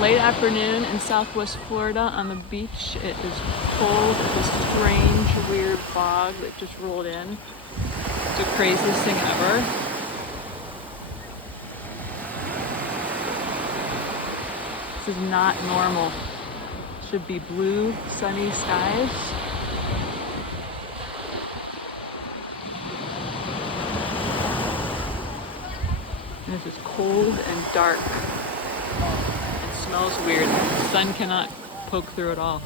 Late afternoon in Southwest Florida on the beach. It is cold. It's a strange, weird fog that just rolled in. It's the craziest thing ever. This is not normal. Should be blue, sunny skies. And this is cold and dark. It smells weird. The sun cannot poke through at all.